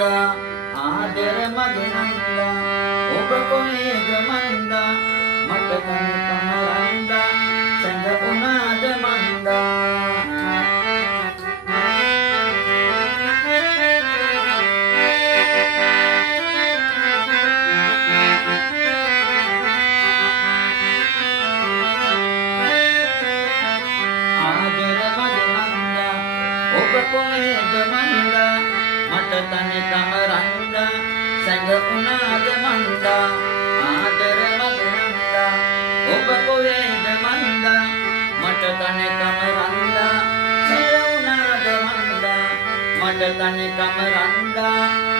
මන්දා ආදර මගේ නන්දා ඔබ කොහේද මන්දා මට තනිකම රන්දා සැඟ උනාද මන්දා ඔබ කොහේද මන්දා මට තනිකම රන්දා සැඟ උනාද මන්දා ආදර මගේ නන්දා ඔබ කොහේද මන්දා මට තනිකම රන්දා සැඟ උනාද මන්දා මට තනිකම රන්දා